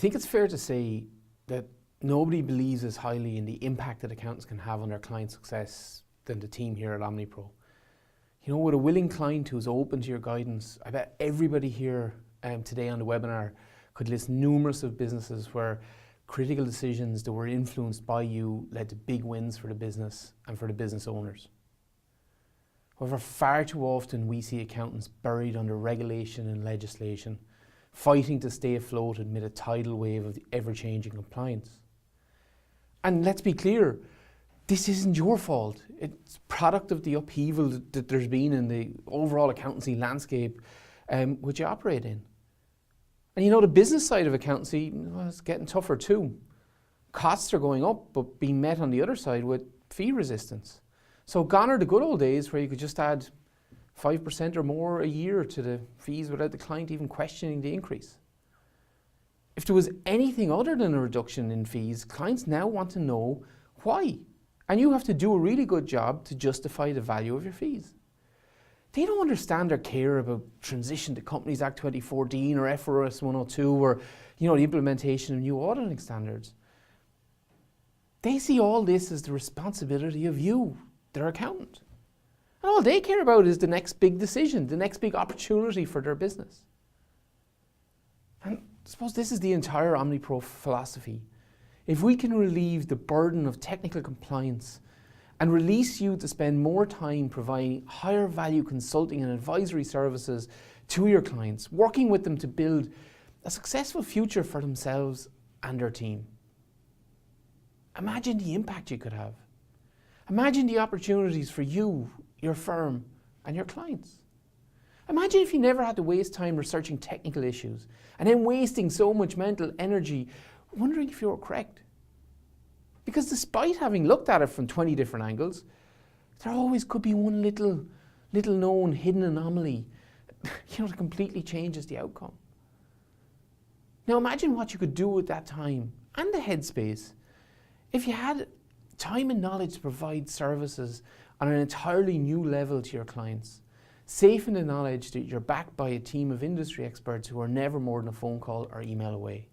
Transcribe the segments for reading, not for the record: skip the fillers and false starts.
think it's fair to say that nobody believes as highly in the impact that accountants can have on their client success than the team here at OmniPro. You know, with a willing client who's open to your guidance, I bet everybody here today on the webinar could list numerous of businesses where critical decisions that were influenced by you led to big wins for the business and for the business owners. However, far too often we see accountants buried under regulation and legislation, fighting to stay afloat amid a tidal wave of the ever-changing compliance. And let's be clear, this isn't your fault. It's product of the upheaval that there's been in the overall accountancy landscape which you operate in. And you know, the business side of accountancy, well, it's getting tougher too. Costs are going up, but being met on the other side with fee resistance. So gone are the good old days where you could just add 5% or more a year to the fees without the client even questioning the increase. If there was anything other than a reduction in fees, clients now want to know why. And you have to do a really good job to justify the value of your fees. They don't understand or care about transition to Companies Act 2014 or FRS 102 or, you know, the implementation of new auditing standards. They see all this as the responsibility of you, their accountant. And all they care about is the next big decision, the next big opportunity for their business. And I suppose this is the entire OmniPro philosophy. If we can relieve the burden of technical compliance and release you to spend more time providing higher value consulting and advisory services to your clients, working with them to build a successful future for themselves and their team. Imagine the impact you could have. Imagine the opportunities for you, your firm, and your clients. Imagine if you never had to waste time researching technical issues and then wasting so much mental energy wondering if you were correct. Because despite having looked at it from 20 different angles, there always could be one little known hidden anomaly, that completely changes the outcome. Now imagine what you could do with that time and the headspace if you had time and knowledge to provide services on an entirely new level to your clients, safe in the knowledge that you're backed by a team of industry experts who are never more than a phone call or email away.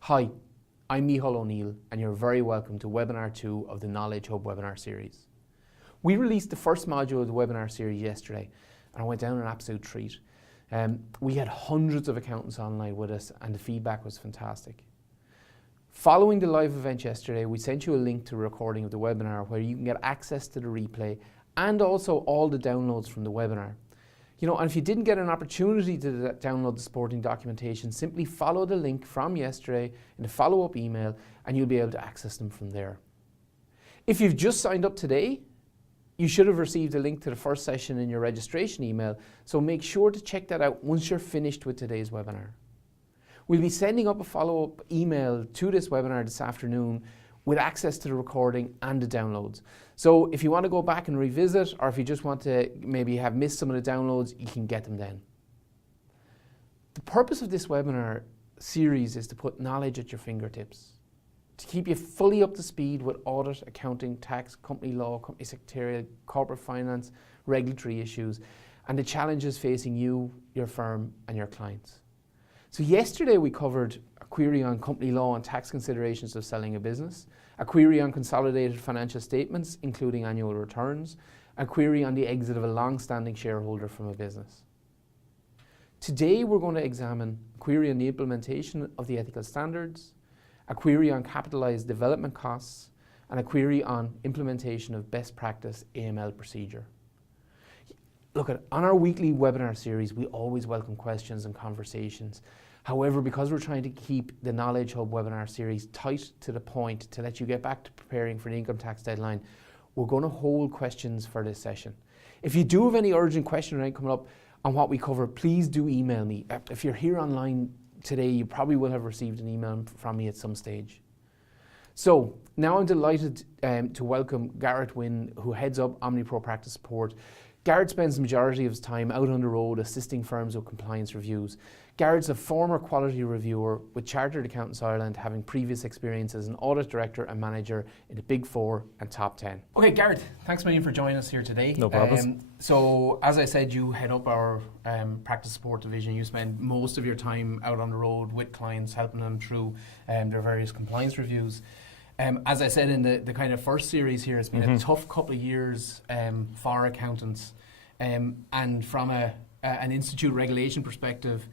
Hi, I'm Micheál O'Neill, and you're very welcome to Webinar 2 of the KnowledgeHUB webinar series. We released the first module of the webinar series yesterday, and I went down an absolute treat. We had hundreds of accountants online with us, and the feedback was fantastic. Following the live event yesterday, we sent you a link to a recording of the webinar where you can get access to the replay and also all the downloads from the webinar. You know, and if you didn't get an opportunity to download the supporting documentation, simply follow the link from yesterday in the follow-up email and you'll be able to access them from there. If you've just signed up today, you should have received a link to the first session in your registration email, so make sure to check that out once you're finished with today's webinar. We'll be sending up a follow-up email to this webinar this afternoon with access to the recording and the downloads. So if you want to go back and revisit, or if you just want to maybe have missed some of the downloads, you can get them then. The purpose of this webinar series is to put knowledge at your fingertips, to keep you fully up to speed with audit, accounting, tax, company law, company secretarial, corporate finance, regulatory issues, and the challenges facing you, your firm, and your clients. So yesterday we covered a query on company law and tax considerations of selling a business, a query on consolidated financial statements, including annual returns, a query on the exit of a long-standing shareholder from a business. Today we're going to examine a query on the implementation of the ethical standards, a query on capitalized development costs, and a query on implementation of best practice AML procedure. Look, on our weekly webinar series, we always welcome questions and conversations. However, because we're trying to keep the KnowledgeHUB webinar series tight to the point to let you get back to preparing for the income tax deadline, we're going to hold questions for this session. If you do have any urgent question coming up on what we cover, please do email me. If you're here online today, you probably will have received an email from me at some stage. So now I'm delighted to welcome Garrett Wynn, who heads up OmniPro Practice Support, Garrett spends the majority of his time out on the road assisting firms with compliance reviews. Garrett's a former quality reviewer with Chartered Accountants Ireland, having previous experience as an audit director and manager in the Big Four and Top 10. Okay, Garrett, thanks a million for joining us here today. No problem. So, as I said, you head up our practice support division. You spend most of your time out on the road with clients, helping them through their various compliance reviews. As I said in the kind of first series here, it's been a tough couple of years for accountants. And from an institute regulation perspective,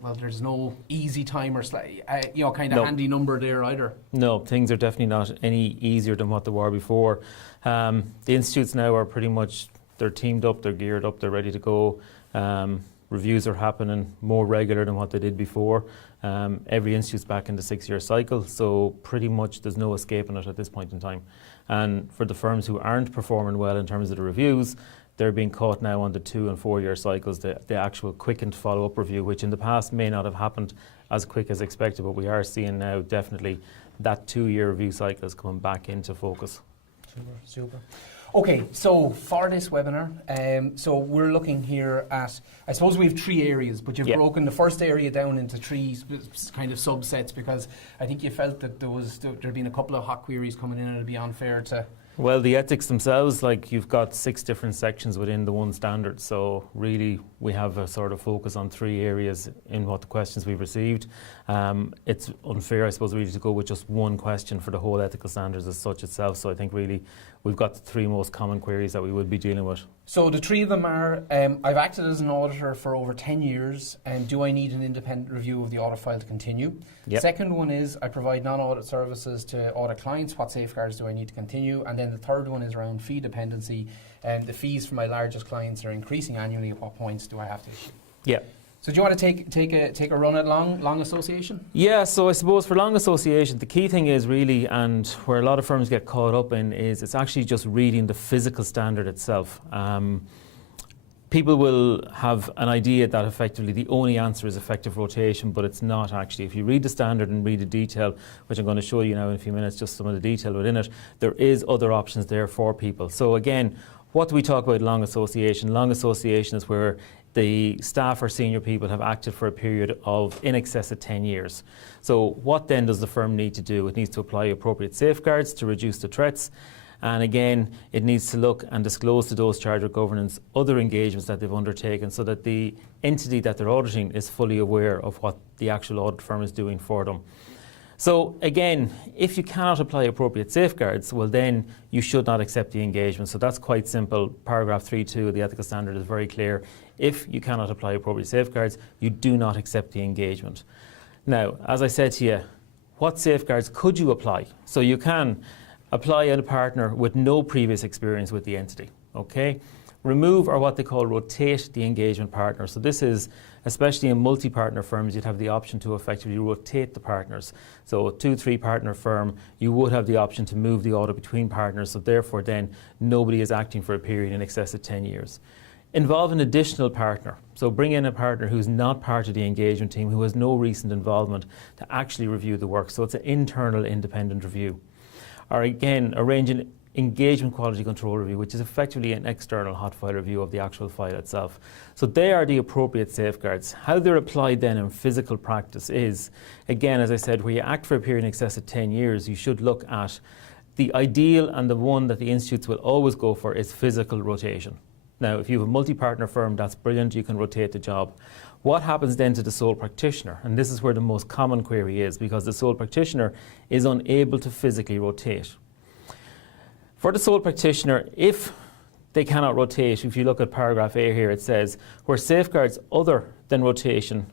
well, there's no easy time or kind of handy number there either. No, things are definitely not any easier than what they were before. The institutes now are pretty much, they're teamed up, they're geared up, they're ready to go. Reviews are happening more regular than what they did before. Every institute's back in the 6-year cycle, so pretty much there's no escaping it at this point in time. And for the firms who aren't performing well in terms of the reviews, they're being caught now on the 2 and 4 year cycles, the actual quickened follow-up review, which in the past may not have happened as quick as expected, but we are seeing now definitely that 2-year review cycle is coming back into focus. Super. Okay, so for this webinar, so we're looking here at, I suppose we have 3 areas, but you've broken the first area down into 3 kind of subsets, because I think you felt that there'd been a couple of hot queries coming in and it'd be unfair to... Well, the ethics themselves, like you've got 6 different sections within the one standard, so really we have a sort of focus on 3 areas in what the questions we've received. It's unfair, I suppose, really to go with just one question for the whole ethical standards as such itself, so I think really we've got the 3 most common queries that we would be dealing with. So the 3 of them are, I've acted as an auditor for over 10 years, and do I need an independent review of the audit file to continue? Yep. Second one is, I provide non-audit services to audit clients, what safeguards do I need to continue? And then the third one is around fee dependency, and the fees for my largest clients are increasing annually, at what points do I have to issue? Yeah. So do you want to take a run at long association? Yeah, so I suppose for long association, the key thing is really, and where a lot of firms get caught up in, is it's actually just reading the physical standard itself. People will have an idea that effectively the only answer is effective rotation, but it's not actually. If you read the standard and read the detail, which I'm going to show you now in a few minutes, just some of the detail within it, there is other options there for people. So again, what do we talk about long association? Long association is where the staff or senior people have acted for a period of in excess of 10 years. So what then does the firm need to do? It needs to apply appropriate safeguards to reduce the threats. And again, it needs to look and disclose to those charged with governance other engagements that they've undertaken, so that the entity that they're auditing is fully aware of what the actual audit firm is doing for them. So again, if you cannot apply appropriate safeguards, well then you should not accept the engagement. So that's quite simple. Paragraph 3.2 of the ethical standard is very clear. If you cannot apply appropriate safeguards, you do not accept the engagement. Now, as I said to you, what safeguards could you apply? So you can apply on a partner with no previous experience with the entity, okay? Remove, or what they call rotate, the engagement partner. So this is, especially in multi-partner firms, you'd have the option to effectively rotate the partners. So a 2-3 partner firm, you would have the option to move the audit between partners, so therefore then nobody is acting for a period in excess of 10 years. Involve an additional partner. So bring in a partner who's not part of the engagement team, who has no recent involvement, to actually review the work. So it's an internal independent review. Or again, arrange an engagement quality control review, which is effectively an external hot file review of the actual file itself. So they are the appropriate safeguards. How they're applied then in physical practice is, again, as I said, where you act for a period in excess of 10 years, you should look at the ideal, and the one that the institutes will always go for is physical rotation. Now, if you have a multi-partner firm, that's brilliant, you can rotate the job. What happens then to the sole practitioner? And this is where the most common query is, because the sole practitioner is unable to physically rotate. For the sole practitioner, if they cannot rotate, if you look at paragraph A here, it says, where safeguards other than rotation.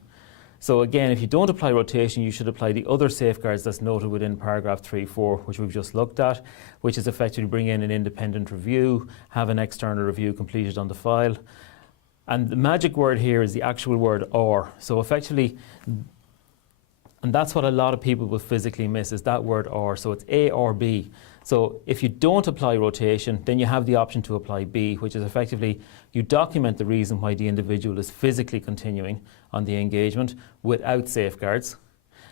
So again, if you don't apply rotation, you should apply the other safeguards that's noted within paragraph 3.4, which we've just looked at, which is effectively bring in an independent review, have an external review completed on the file. And the magic word here is the actual word or. So effectively, and that's what a lot of people will physically miss, is that word or. So it's A or B. So if you don't apply rotation, then you have the option to apply B, which is effectively you document the reason why the individual is physically continuing on the engagement without safeguards,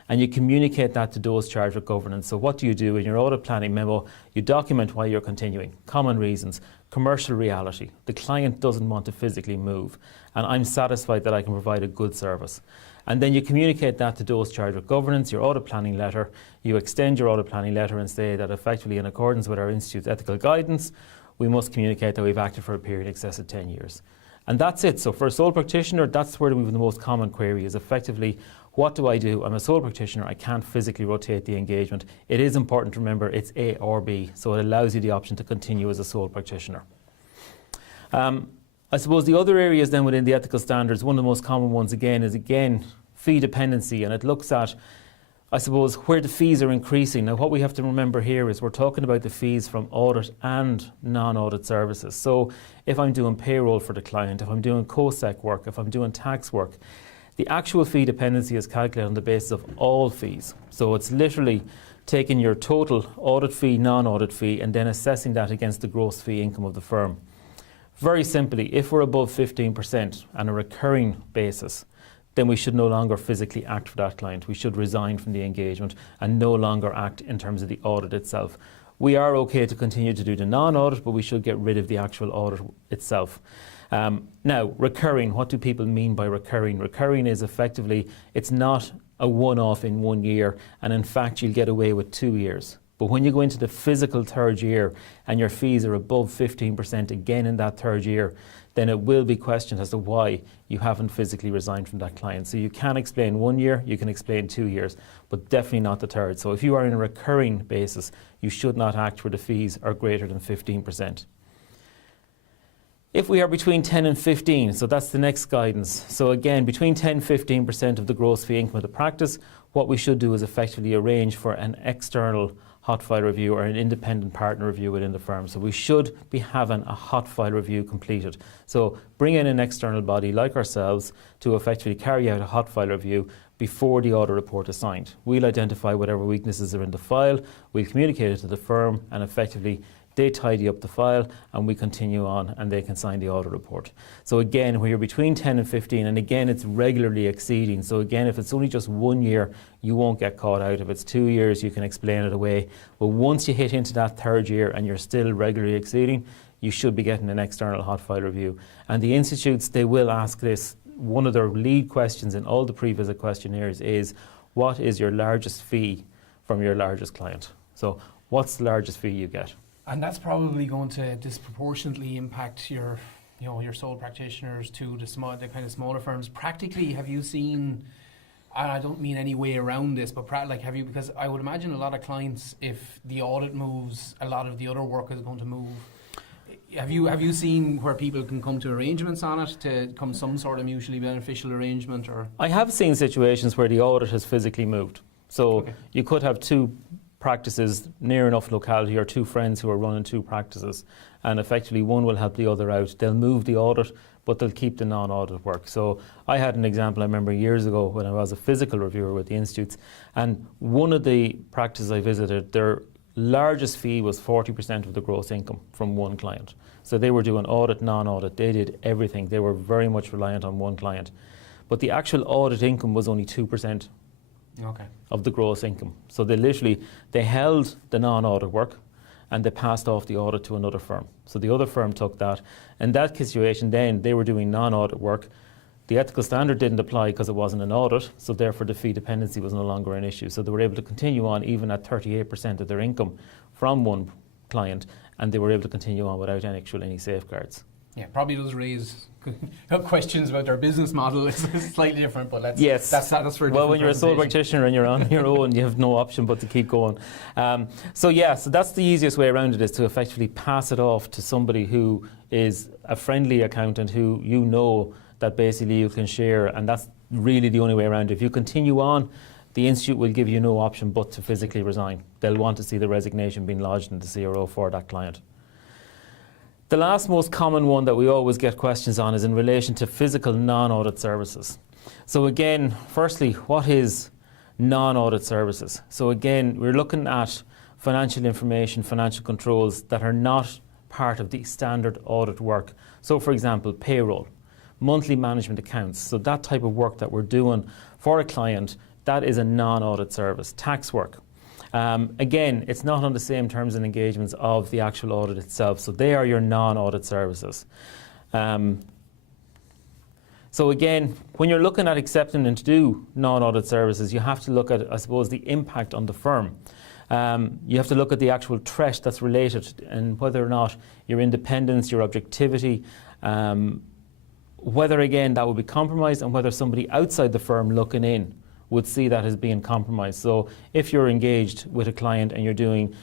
and you communicate that to those charged with governance. So what do you do in your audit planning memo? You document why you're continuing, common reasons, commercial reality. The client doesn't want to physically move, and I'm satisfied that I can provide a good service. And then you communicate that to those charged with governance, your audit planning letter. You extend your audit planning letter and say that effectively in accordance with our Institute's ethical guidance, we must communicate that we've acted for a period in excess of 10 years. And that's it. So for a sole practitioner, that's where we have the most common query is effectively, what do I do? I'm a sole practitioner, I can't physically rotate the engagement. It is important to remember it's A or B, so it allows you the option to continue as a sole practitioner. I suppose the other areas then within the ethical standards, one of the most common ones is fee dependency, and it looks at, I suppose, where the fees are increasing. Now what we have to remember here is we're talking about the fees from audit and non-audit services. So if I'm doing payroll for the client, if I'm doing COSEC work, if I'm doing tax work, the actual fee dependency is calculated on the basis of all fees. So it's literally taking your total audit fee, non-audit fee, and then assessing that against the gross fee income of the firm. Very simply, if we're above 15% on a recurring basis, then we should no longer physically act for that client. We should resign from the engagement and no longer act in terms of the audit itself. We are okay to continue to do the non-audit, but we should get rid of the actual audit itself. Now, recurring, what do people mean by recurring? Recurring is effectively, it's not a one-off in 1 year, and in fact, you'll get away with 2 years. But when you go into the physical third year and your fees are above 15% again in that third year, then it will be questioned as to why you haven't physically resigned from that client. So you can explain 1 year, you can explain 2 years, but definitely not the third. So if you are in a recurring basis, you should not act where the fees are greater than 15%. If we are between 10 and 15, so that's the next guidance. So again, between 10 and 15% of the gross fee income of the practice, what we should do is effectively arrange for an external hot file review or an independent partner review within the firm. So we should be having a hot file review completed. So bring in an external body like ourselves to effectively carry out a hot file review before the audit report is signed. We'll identify whatever weaknesses are in the file, we'll communicate it to the firm, and effectively they tidy up the file and we continue on and they can sign the audit report. So again, when you're between 10 and 15, and again it's regularly exceeding, so again if it's only just 1 year, you won't get caught out. If it's 2 years, you can explain it away. But once you hit into that third year and you're still regularly exceeding, you should be getting an external hot file review. And the institutes, they will ask this. One of their lead questions in all the pre-visit questionnaires is, what is your largest fee from your largest client? So what's the largest fee you get? And that's probably going to disproportionately impact your sole practitioners to the kind of smaller firms. Practically, have you seen, and I don't mean any way around this, but have you, because I would imagine a lot of clients, if the audit moves, a lot of the other work is going to move. Have you seen where people can come to arrangements on it, to come some sort of mutually beneficial arrangement? Or I have seen situations where the audit has physically moved. So you could have two practices near enough locality, or two friends who are running two practices, and effectively one will help the other out. They'll move the audit, but they'll keep the non-audit work. So I had an example, I remember years ago when I was a physical reviewer with the institutes, and one of the practices I visited, their largest fee was 40% of the gross income from one client. So they were doing audit, non-audit, they did everything. They were very much reliant on one client. But the actual audit income was only 2%. Of the gross income. So they held the non-audit work and they passed off the audit to another firm. So the other firm took that. In that situation then, they were doing non-audit work. The ethical standard didn't apply because it wasn't an audit, so therefore the fee dependency was no longer an issue. So they were able to continue on even at 38% of their income from one client, and they were able to continue on without any safeguards. Yeah, probably does raise questions about their business model. It's slightly different, but that's for well, when you're a sole practitioner and you're on your own, you have no option but to keep going. So that's the easiest way around it, is to effectively pass it off to somebody who is a friendly accountant who you know that basically you can share, and that's really the only way around it. If you continue on, the institute will give you no option but to physically resign. They'll want to see the resignation being lodged in the CRO for that client. The last most common one that we always get questions on is in relation to physical non-audit services. So again, firstly, what is non-audit services? So again, we're looking at financial information, financial controls that are not part of the standard audit work. So for example, payroll, monthly management accounts. So that type of work that we're doing for a client, that is a non-audit service. Tax work. Again, it's not on the same terms and engagements of the actual audit itself, so they are your non-audit services. So again, when you're looking at accepting and to do non-audit services, you have to look at, I suppose, the impact on the firm. You have to look at the actual threat that's related and whether or not your independence, your objectivity, whether again that would be compromised and whether somebody outside the firm looking in would see that as being compromised. So if you're engaged with a client and you're doing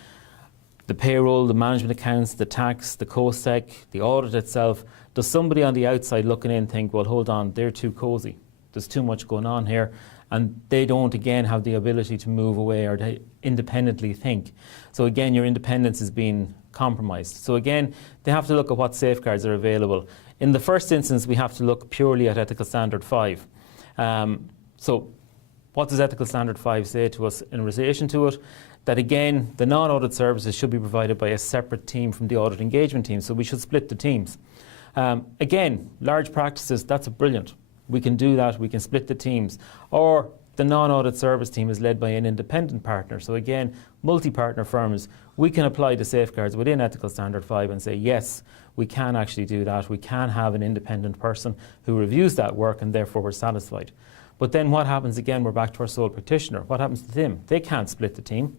the payroll, the management accounts, the tax, the COSEC, the audit itself, does somebody on the outside looking in think, well, hold on, they're too cosy. There's too much going on here. And they don't, again, have the ability to move away or to independently think. So again, your independence is being compromised. So again, they have to look at what safeguards are available. In the first instance, we have to look purely at Ethical Standard 5. So what does Ethical Standard 5 say to us in relation to it? That again, the non-audit services should be provided by a separate team from the audit engagement team. So we should split the teams. Again, large practices, that's brilliant. We can do that, we can split the teams. Or the non-audit service team is led by an independent partner. So again, multi-partner firms, we can apply the safeguards within Ethical Standard 5 and say, yes, we can actually do that. We can have an independent person who reviews that work and therefore we're satisfied. But then what happens again, we're back to our sole practitioner. What happens to them? They can't split the team.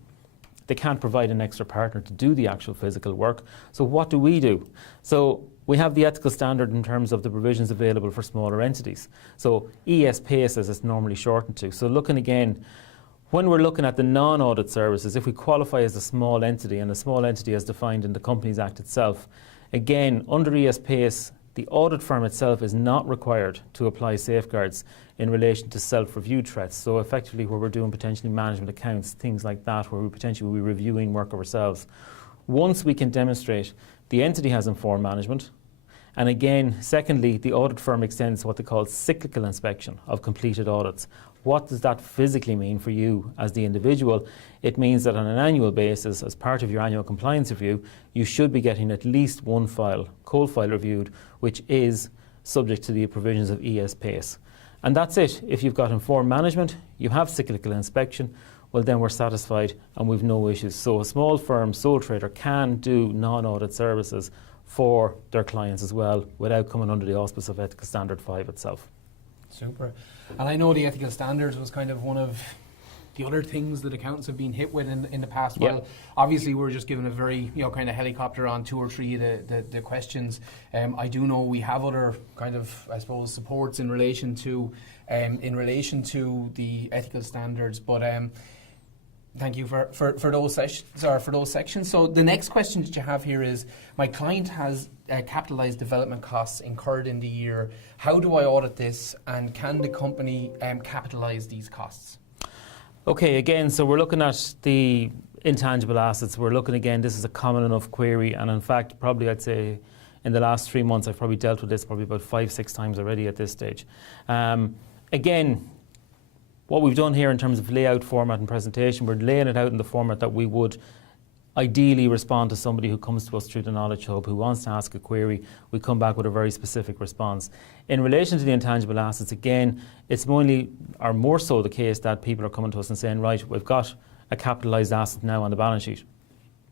They can't provide an extra partner to do the actual physical work. So what do we do? So we have the ethical standard in terms of the provisions available for smaller entities. So ESPACE as it's normally shortened to. So looking again, when we're looking at the non-audit services, if we qualify as a small entity, and a small entity as defined in the Companies Act itself, again, under ESPACE, the audit firm itself is not required to apply safeguards in relation to self-review threats. So effectively where we're doing potentially management accounts, things like that, where we potentially will be reviewing work of ourselves. Once we can demonstrate the entity has informed management, and again, secondly, the audit firm extends what they call cyclical inspection of completed audits. What does that physically mean for you as the individual? It means that on an annual basis, as part of your annual compliance review, you should be getting at least one file, cold file reviewed, which is subject to the provisions of ESPACE. And that's it. If you've got informed management, you have cyclical inspection, well then we're satisfied and we've no issues. So a small firm, sole trader, can do non-audit services for their clients as well without coming under the auspice of Ethical Standard 5 itself. Super. And I know the ethical standards was kind of one of the other things that accountants have been hit with in the past. Yep. Well, obviously we're just given a very, kind of helicopter on two or three of the questions. I do know we have other kind of, I suppose, supports in relation to the ethical standards, but thank you for those sections. So the next question that you have here is, my client has capitalised development costs incurred in the year. How do I audit this, and can the company capitalise these costs? Okay, again, so we're looking at the intangible assets. We're looking again, this is a common enough query, and in fact, probably I'd say in the last 3 months, I've probably dealt with this probably about 5-6 times already at this stage. Again, what we've done here in terms of layout, format and presentation, we're laying it out in the format that we would ideally respond to somebody who comes to us through the KnowledgeHUB who wants to ask a query. We come back with a very specific response. In relation to the intangible assets, again, it's more so the case that people are coming to us and saying, right, we've got a capitalised asset now on the balance sheet.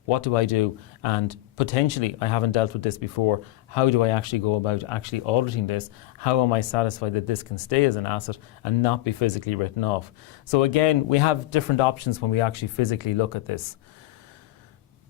What do I do? And potentially, I haven't dealt with this before. How do I actually go about actually auditing this? How am I satisfied that this can stay as an asset and not be physically written off? So again, we have different options when we actually physically look at this.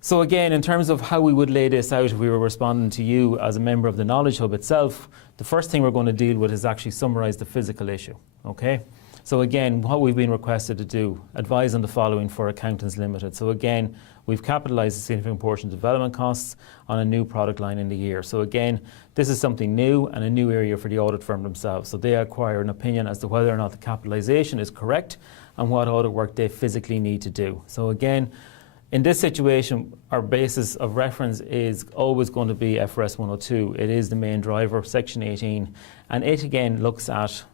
So again, in terms of how we would lay this out if we were responding to you as a member of the KnowledgeHUB itself, the first thing we're going to deal with is actually summarise the physical issue, okay? So again, what we've been requested to do, advise on the following for Accountants Limited. So again, we've capitalised a significant portion of development costs on a new product line in the year. So again, this is something new and a new area for the audit firm themselves. So they acquire an opinion as to whether or not the capitalisation is correct and what audit work they physically need to do. So again, in this situation, our basis of reference is always going to be FRS 102. It is the main driver, Section 18, and it again looks at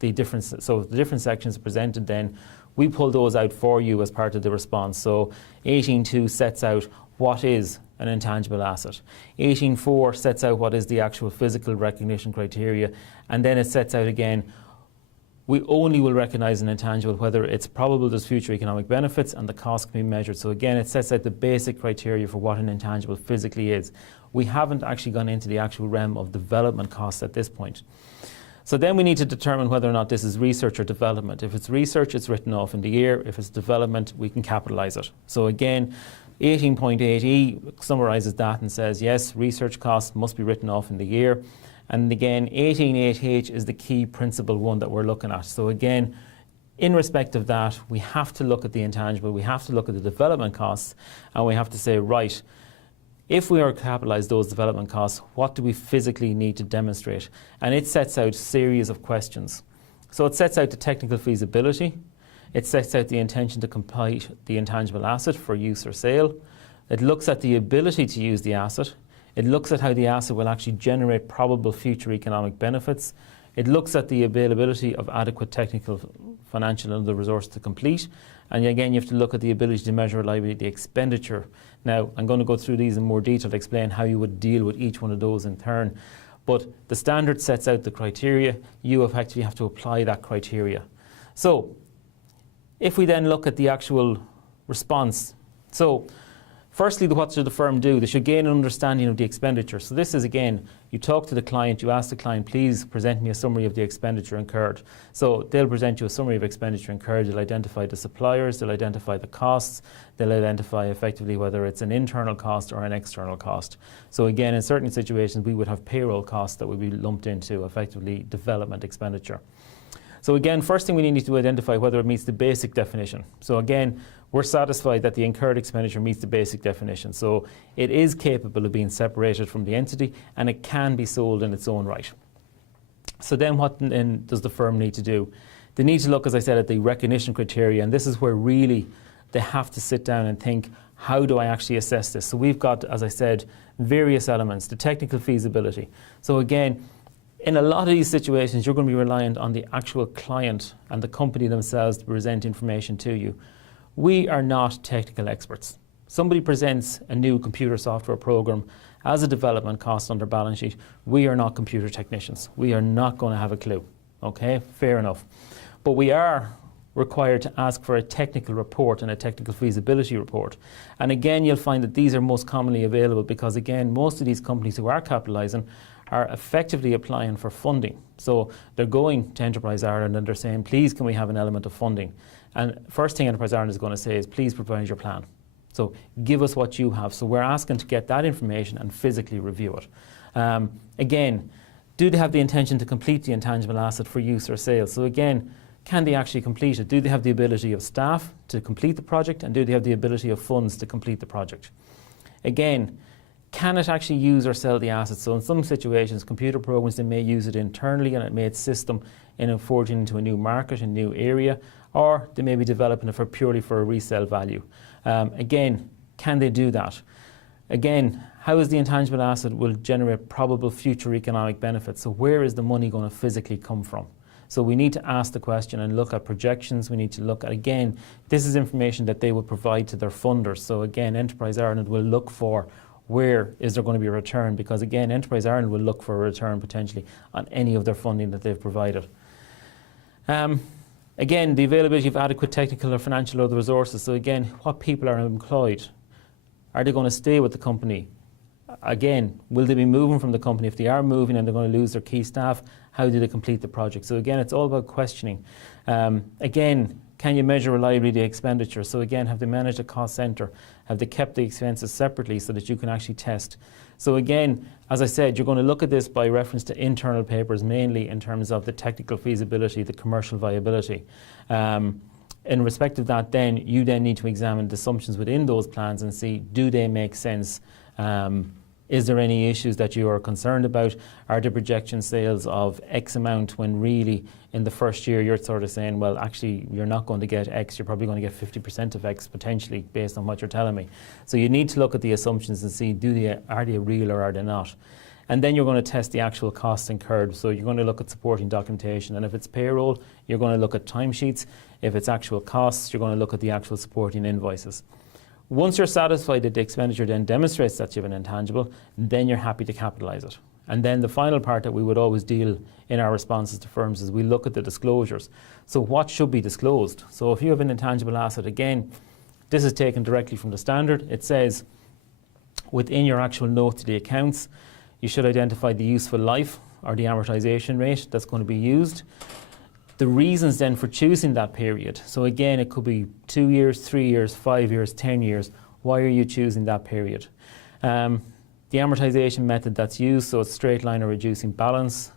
the different, so the different sections presented then, we pull those out for you as part of the response. So 18.2 sets out what is an intangible asset. 18.4 sets out what is the actual physical recognition criteria, and then it sets out again we only will recognize an intangible whether it's probable there's future economic benefits and the cost can be measured. So again, it sets out the basic criteria for what an intangible physically is. We haven't actually gone into the actual realm of development costs at this point. So then we need to determine whether or not this is research or development. If it's research, it's written off in the year. If it's development, we can capitalize it. So again, 18.8e summarizes that and says, yes, research costs must be written off in the year. And again, 18.8h is the key principal one that we're looking at. So again, in respect of that, we have to look at the intangible, we have to look at the development costs, and we have to say, right, if we are to capitalise those development costs, what do we physically need to demonstrate? And it sets out a series of questions. So it sets out the technical feasibility, it sets out the intention to complete the intangible asset for use or sale, it looks at the ability to use the asset, it looks at how the asset will actually generate probable future economic benefits. It looks at the availability of adequate technical, financial and other resources to complete. And again, you have to look at the ability to measure reliability, the expenditure. Now, I'm going to go through these in more detail to explain how you would deal with each one of those in turn. But the standard sets out the criteria. You effectively have to apply that criteria. So, if we then look at the actual response. So, firstly, what should the firm do? They should gain an understanding of the expenditure. So this is, again, you talk to the client, you ask the client, please present me a summary of the expenditure incurred. So they'll present you a summary of expenditure incurred. They'll identify the suppliers, they'll identify the costs, they'll identify effectively whether it's an internal cost or an external cost. So again, in certain situations, we would have payroll costs that would be lumped into effectively development expenditure. So again, first thing we need to identify whether it meets the basic definition. So again, we're satisfied that the incurred expenditure meets the basic definition. So it is capable of being separated from the entity and it can be sold in its own right. So then what then does the firm need to do? They need to look, as I said, at the recognition criteria, and this is where really they have to sit down and think, how do I actually assess this? So we've got, as I said, various elements, the technical feasibility. So again, in a lot of these situations, you're going to be reliant on the actual client and the company themselves to present information to you. We are not technical experts. Somebody presents a new computer software program as a development cost on their balance sheet. We are not computer technicians. We are not going to have a clue. Okay, fair enough. But we are required to ask for a technical report and a technical feasibility report. And again, you'll find that these are most commonly available because, again, most of these companies who are capitalising are effectively applying for funding. So they're going to Enterprise Ireland and they're saying, please, can we have an element of funding? And first thing Enterprise Ireland is going to say is, please provide your plan. So give us what you have. So we're asking to get that information and physically review it. Again, do they have the intention to complete the intangible asset for use or sale? So again, can they actually complete it? Do they have the ability of staff to complete the project? And do they have the ability of funds to complete the project? Again, can it actually use or sell the assets? So in some situations, computer programs, they may use it internally and it may system in forging into a new market, a new area, or they may be developing it purely for a resale value. Again, can they do that? Again, how is the intangible asset will generate probable future economic benefits? So where is the money going to physically come from? So we need to ask the question and look at projections. We need to look at, again, this is information that they will provide to their funders. So again, Enterprise Ireland will look for where is there going to be a return, because again, Enterprise Ireland will look for a return potentially on any of their funding that they've provided. Again, the availability of adequate technical or financial or other resources. So again, what people are employed? Are they going to stay with the company? Again, will they be moving from the company? If they are moving and they're going to lose their key staff, how do they complete the project? So again, it's all about questioning. Again, can you measure reliability expenditure? So again, have they managed a cost centre? Have they kept the expenses separately so that you can actually test? So again, as I said, you're going to look at this by reference to internal papers, mainly in terms of the technical feasibility, the commercial viability. In respect of that, then, you then need to examine the assumptions within those plans and see, do they make sense? Is there any issues that you are concerned about? Are the projection sales of X amount when really in the first year you're sort of saying, well, actually you're not going to get X, you're probably going to get 50% of X potentially based on what you're telling me. So you need to look at the assumptions and see, are they real or are they not? And then you're going to test the actual costs incurred. So you're going to look at supporting documentation. And if it's payroll, you're going to look at timesheets. If it's actual costs, you're going to look at the actual supporting invoices. Once you're satisfied that the expenditure then demonstrates that you have an intangible, then you're happy to capitalise it. And then the final part that we would always deal in our responses to firms is we look at the disclosures. So what should be disclosed? So if you have an intangible asset, again, this is taken directly from the standard. It says within your actual note to the accounts, you should identify the useful life or the amortization rate that's going to be used. The reasons then for choosing that period. So again, it could be 2 years, 3 years, 5 years, 10 years. Why are you choosing that period? The amortization method that's used, so it's straight line or reducing balance.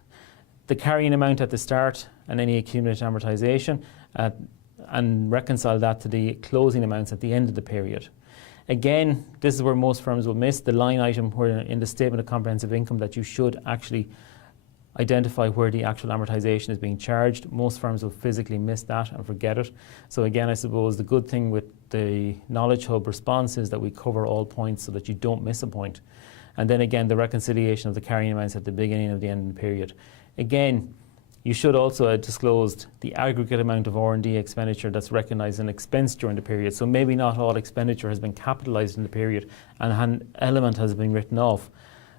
The carrying amount at the start and any accumulated amortization, and reconcile that to the closing amounts at the end of the period. Again, this is where most firms will miss the line item where in the statement of comprehensive income that you should actually identify where the actual amortization is being charged. Most firms will physically miss that and forget it. So again, I suppose the good thing with the KnowledgeHUB response is that we cover all points so that you don't miss a point. And then again, the reconciliation of the carrying amounts at the beginning of the end of the period. Again, you should also have disclosed the aggregate amount of R&D expenditure that's recognised and expensed during the period. So maybe not all expenditure has been capitalised in the period and an element has been written off.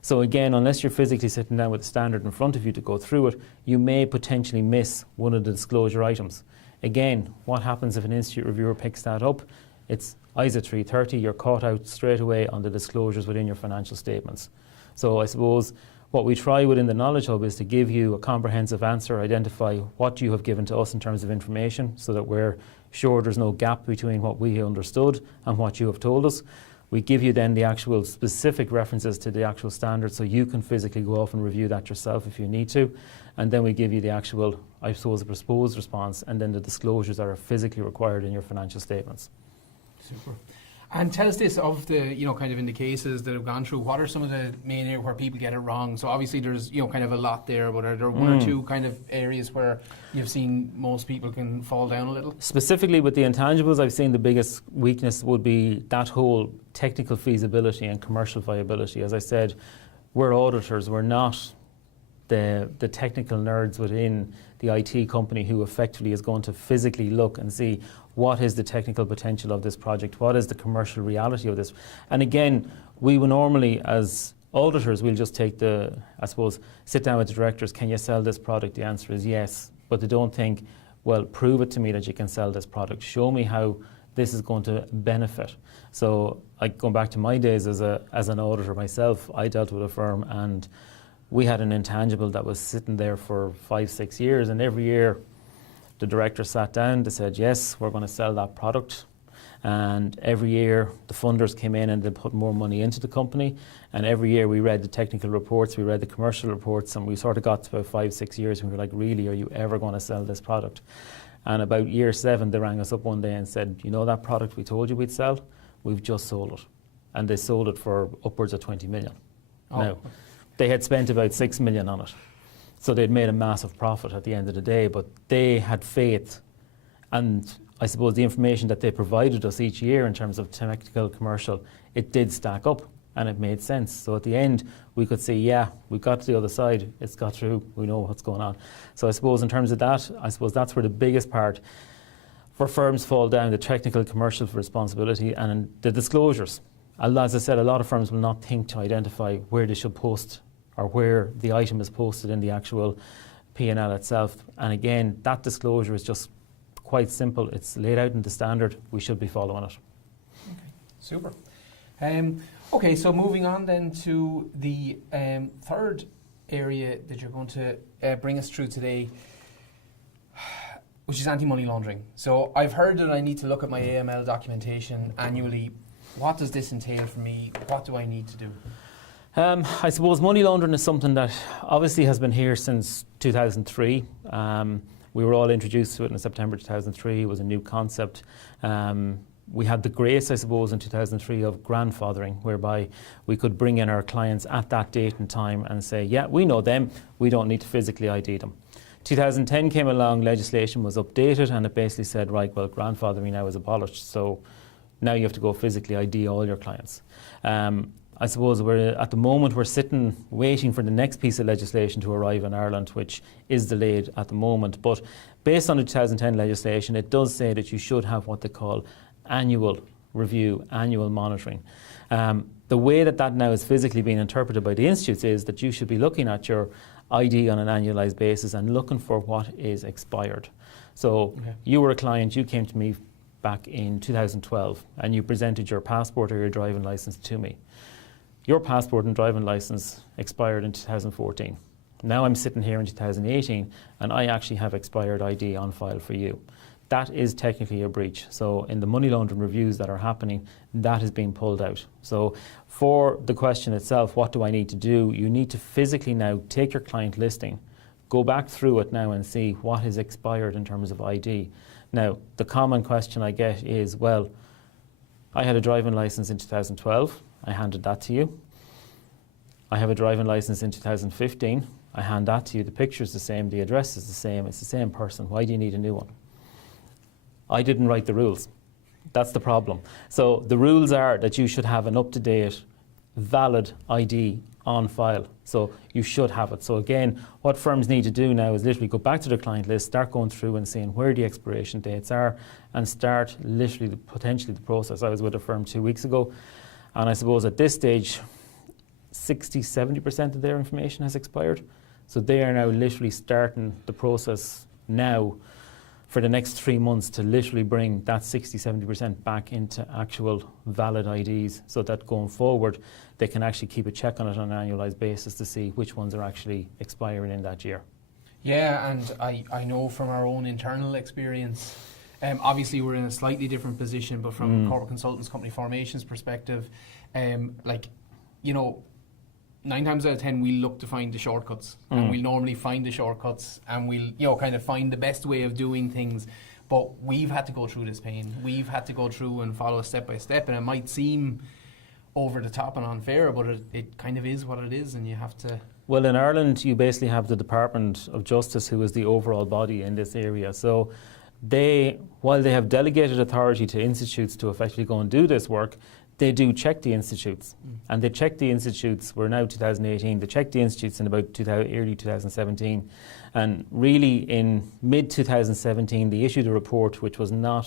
So again, unless you're physically sitting down with the standard in front of you to go through it, you may potentially miss one of the disclosure items. Again, what happens if an institute reviewer picks that up? It's ISA 330, you're caught out straight away on the disclosures within your financial statements. So I suppose what we try within the KnowledgeHUB is to give you a comprehensive answer, identify what you have given to us in terms of information so that we're sure there's no gap between what we understood and what you have told us. We give you then the actual specific references to the actual standard so you can physically go off and review that yourself if you need to. And then we give you the actual, I suppose, a proposed response and then the disclosures that are physically required in your financial statements. Super. And tell us this, of the, kind of in the cases that have gone through, what are some of the main areas where people get it wrong? So obviously there's, kind of a lot there, but are there one or two kind of areas where you've seen most people can fall down a little? Specifically with the intangibles, I've seen the biggest weakness would be that whole technical feasibility and commercial viability. As I said, we're auditors, we're not the technical nerds within the IT company who effectively is going to physically look and see what is the technical potential of this project, what is the commercial reality of this. And again, we will normally, as auditors, we'll just take sit down with the directors, can you sell this product? The answer is yes, but they don't think, well, prove it to me that you can sell this product. Show me how this is going to benefit. So going back to my days as an auditor myself, I dealt with a firm and we had an intangible that was sitting there for 5-6 years, and every year the director sat down, they said, yes, we're going to sell that product. And every year the funders came in and they put more money into the company. And every year we read the technical reports, we read the commercial reports, and we sort of got to about 5-6 years and we were like, really, are you ever going to sell this product? And about year 7, they rang us up one day and said, that product we told you we'd sell, we've just sold it. And they sold it for upwards of 20 million. Oh. Now, they had spent about 6 million on it. So they'd made a massive profit at the end of the day, but they had faith. And I suppose the information that they provided us each year in terms of technical, commercial, it did stack up and it made sense. So at the end, we could say, yeah, we got to the other side, it's got through, we know what's going on. So I suppose in terms of that, I suppose that's where the biggest part for firms fall down, the technical, commercial responsibility and the disclosures. As I said, a lot of firms will not think to identify where they should post or where the item is posted in the actual P&L itself. And again, that disclosure is just quite simple. It's laid out in the standard. We should be following it. Okay, super. Okay, so moving on then to the third area that you're going to bring us through today, which is anti-money laundering. So I've heard that I need to look at my AML documentation annually. What does this entail for me? What do I need to do? I suppose money laundering is something that obviously has been here since 2003. We were all introduced to it in September 2003. It was a new concept. We had the grace, I suppose, in 2003 of grandfathering, whereby we could bring in our clients at that date and time and say, yeah, we know them, we don't need to physically ID them. 2010 came along, legislation was updated, and it basically said, right, well, grandfathering now is abolished, so now you have to go physically ID all your clients. I suppose at the moment we're sitting waiting for the next piece of legislation to arrive in Ireland, which is delayed at the moment. But based on the 2010 legislation, it does say that you should have what they call annual review, annual monitoring. The way that now is physically being interpreted by the institutes is that you should be looking at your ID on an annualised basis and looking for what is expired. So you were a client, you came to me back in 2012 and you presented your passport or your driving licence to me. Your passport and driving licence expired in 2014. Now I'm sitting here in 2018 and I actually have expired ID on file for you. That is technically a breach. So in the money laundering reviews that are happening, that is being pulled out. So for the question itself, what do I need to do? You need to physically now take your client listing, go back through it now and see what is expired in terms of ID. Now, the common question I get is, well, I had a driving licence in 2012, I handed that to you. I have a driving licence in 2015, I hand that to you, the picture's the same, the address is the same, it's the same person, why do you need a new one? I didn't write the rules. That's the problem. So the rules are that you should have an up-to-date, valid ID on file. So you should have it. So again, what firms need to do now is literally go back to their client list, start going through and seeing where the expiration dates are and start literally potentially the process. I was with a firm 2 weeks ago and I suppose at this stage 60-70% of their information has expired. So they are now literally starting the process now for the next 3 months to literally bring that 60-70% back into actual valid IDs so that going forward they can actually keep a check on it on an annualised basis to see which ones are actually expiring in that year. Yeah, and I know from our own internal experience, obviously we're in a slightly different position, but from corporate consultants, company formations perspective, 9 times out of 10 we look to find the shortcuts and we'll normally find the shortcuts and we'll kind of find the best way of doing things, but we've had to go through this pain. We've had to go through and follow step by step, and it might seem over the top and unfair, but it kind of is what it is, and you have to... Well, in Ireland you basically have the Department of Justice, who is the overall body in this area. So while they have delegated authority to institutes to effectively go and do this work, they do check the institutes. And they check the institutes, we're now 2018, they checked the institutes in about early 2017. And really in mid-2017 they issued a report which was not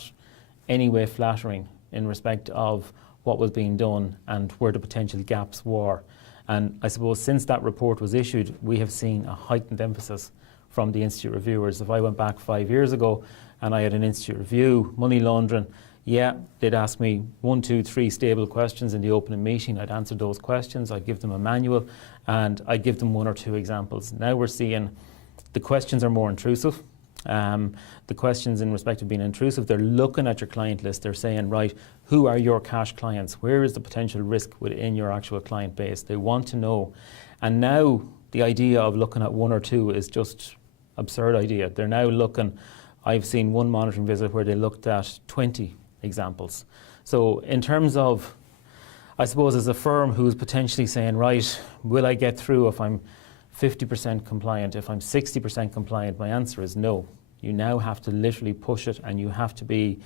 any way flattering in respect of what was being done and where the potential gaps were. And I suppose since that report was issued, we have seen a heightened emphasis from the institute reviewers. If I went back 5 years ago and I had an institute review, money laundering, they'd ask me 1, 2, 3 stable questions in the opening meeting. I'd answer those questions, I'd give them a manual, and I'd give them 1 or 2 examples. Now we're seeing the questions are more intrusive. The questions in respect of being intrusive, they're looking at your client list, they're saying, right, who are your cash clients? Where is the potential risk within your actual client base? They want to know. And now the idea of looking at 1 or 2 is just absurd idea. They're now looking, I've seen one monitoring visit where they looked at 20 examples. So in terms of, I suppose as a firm who's potentially saying, right, will I get through if I'm 50% compliant, if I'm 60% compliant? My answer is no. You now have to literally push it and you have to be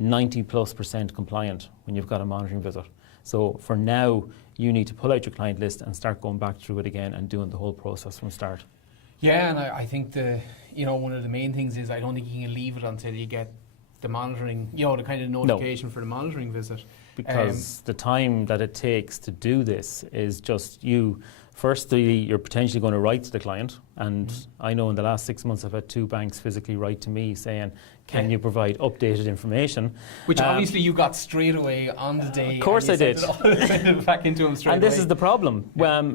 90+% compliant when you've got a monitoring visit. So for now, you need to pull out your client list and start going back through it again and doing the whole process from start. Yeah, and I think one of the main things is I don't think you can leave it until you get the monitoring, the kind of notification for the monitoring visit. Because the time that it takes to do this is just firstly, you're potentially going to write to the client. And I know in the last 6 months I've had 2 banks physically write to me saying, can you provide updated information? Which obviously you got straight away on the day. Of course I did. Back into them straight away. And this is the problem.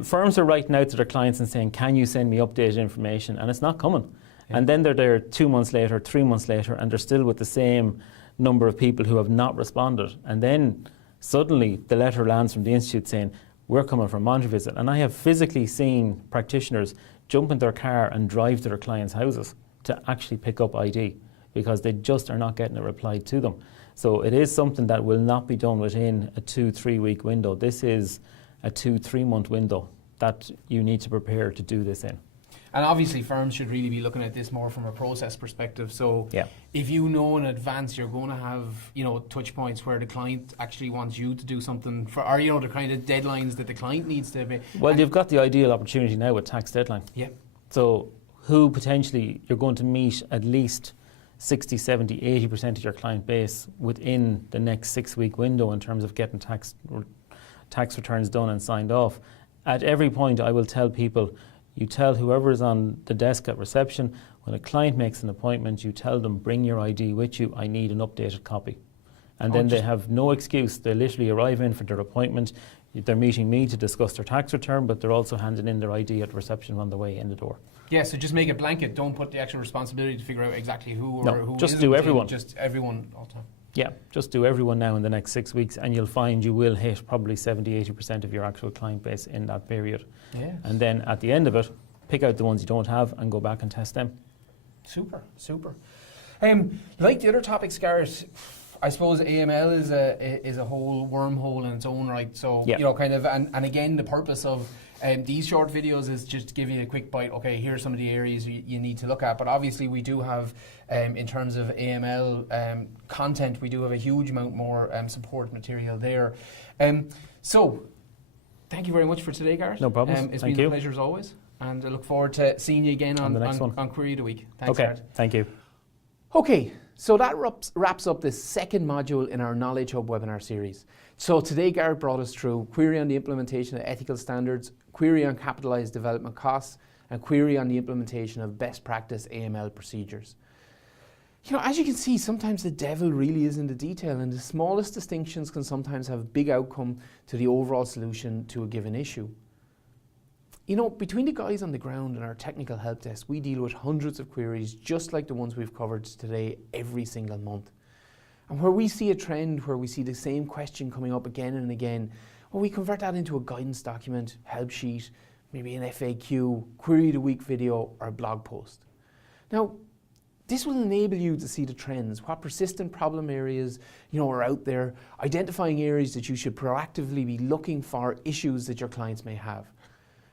Firms are writing out to their clients and saying, can you send me updated information? And it's not coming. Yeah. And then they're there 2 months later, 3 months later, and they're still with the same number of people who have not responded. And then suddenly the letter lands from the institute saying, we're coming for a monitoring visit. And I have physically seen practitioners jump in their car and drive to their clients' houses to actually pick up ID because they just are not getting a reply to them. So it is something that will not be done within a 2-3 week window. This is a 2-3 month window that you need to prepare to do this in. And obviously firms should really be looking at this more from a process perspective. So if you know in advance you're going to have, touch points where the client actually wants you to do something for, or, the kind of deadlines that the client needs to be. Well, you've got the ideal opportunity now with tax deadline. Yeah. So who potentially you're going to meet at least 60, 70, 80% of your client base within the next 6-week window in terms of getting tax returns done and signed off. At every point, I will tell people, you tell whoever is on the desk at reception, when a client makes an appointment, you tell them, bring your ID with you, I need an updated copy. And then they have no excuse. They literally arrive in for their appointment. They're meeting me to discuss their tax return, but they're also handing in their ID at reception on the way in the door. Yeah, so just make it blanket. Don't put the actual responsibility to figure out exactly who or who just isn't do everyone. Just everyone all the time. Yeah, just do everyone now in the next 6 weeks, and you'll find you will hit probably 70, 80% of your actual client base in that period. Yes. And then at the end of it, pick out the ones you don't have and go back and test them. Super, super. Like the other topics, Garrett, I suppose AML is a whole wormhole in its own right. So, yeah. you know, kind of, and again, the purpose of these short videos is just to give you a quick bite. Okay, here are some of the areas you need to look at. But obviously, we do have, in terms of AML content, we do have a huge amount more support material there. So, thank you very much for today, Garrett. No problem. It's been a pleasure as always. And I look forward to seeing you again on the next one. On Query of the Week. Thanks, okay, Garrett. thank you. Okay, so that wraps up the second module in our KnowledgeHUB webinar series. So today Garrett brought us through query on the implementation of ethical standards, query on capitalized development costs, and query on the implementation of best practice AML procedures. You know, as you can see, sometimes the devil really is in the detail, and the smallest distinctions can sometimes have a big outcome to the overall solution to a given issue. You know, between the guys on the ground and our technical help desk, we deal with hundreds of queries just like the ones we've covered today every single month. And where we see a trend where we see the same question coming up again and again, well, we convert that into a guidance document, help sheet, maybe an FAQ, query of the week video, or a blog post. Now, this will enable you to see the trends, what persistent problem areas, you know, are out there, identifying areas that you should proactively be looking for, issues that your clients may have.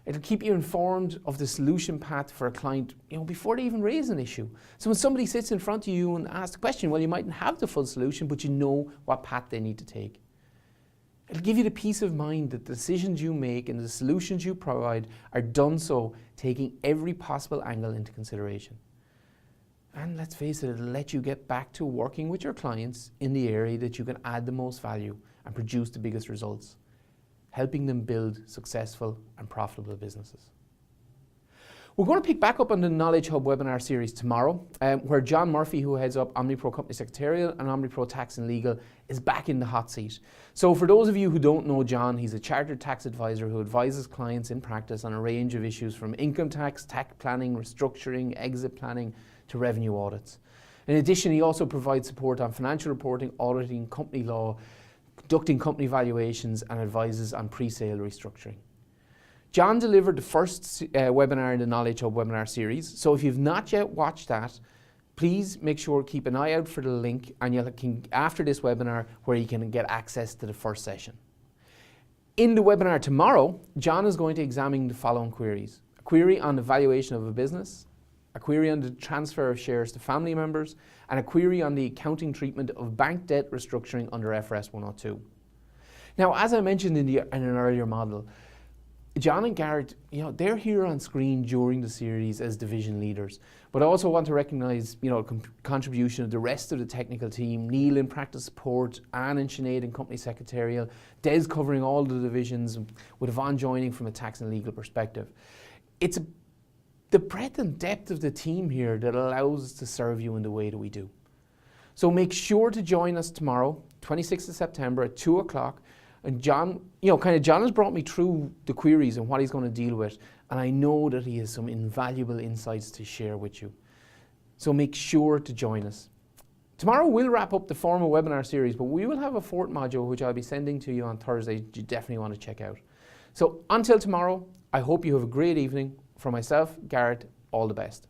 It'll keep you informed of the solution path for a client, you know, before they even raise an issue. So when somebody sits in front of you and asks a question, well, you mightn't have the full solution, but you know what path they need to take. It'll give you the peace of mind that the decisions you make and the solutions you provide are done so taking every possible angle into consideration. And let's face it, it'll let you get back to working with your clients in the area that you can add the most value and produce the biggest results, helping them build successful and profitable businesses. We're going to pick back up on the KnowledgeHUB webinar series tomorrow, where John Murphy, who heads up OmniPro Company Secretarial and OmniPro Tax and Legal, is back in the hot seat. So for those of you who don't know John, he's a chartered tax advisor who advises clients in practice on a range of issues from income tax, tax planning, restructuring, exit planning, to revenue audits. In addition, he also provides support on financial reporting, auditing, company law, conducting company valuations, and advises on pre-sale restructuring. John delivered the first webinar in the KnowledgeHUB webinar series, so if you've not yet watched that, please make sure to keep an eye out for the link and you'll after this webinar where you can get access to the first session. In the webinar tomorrow, John is going to examine the following queries: a query on the valuation of a business, a query on the transfer of shares to family members, and a query on the accounting treatment of bank debt restructuring under FRS 102. Now, as I mentioned in an earlier model, John and Garrett, you know, they're here on screen during the series as division leaders, but I also want to recognize, you know, contribution of the rest of the technical team: Neil in practice support, Anne and Sinead in company secretarial, Des covering all the divisions, with Yvonne joining from a tax and legal perspective. It's the breadth and depth of the team here that allows us to serve you in the way that we do. So make sure to join us tomorrow, 26th of September at 2 o'clock. And John, you know, John has brought me through the queries and what he's going to deal with. And I know that he has some invaluable insights to share with you. So make sure to join us. Tomorrow we'll wrap up the formal webinar series, but we will have a fourth module which I'll be sending to you on Thursday you definitely want to check out. So until tomorrow, I hope you have a great evening. For myself, Garrett, all the best.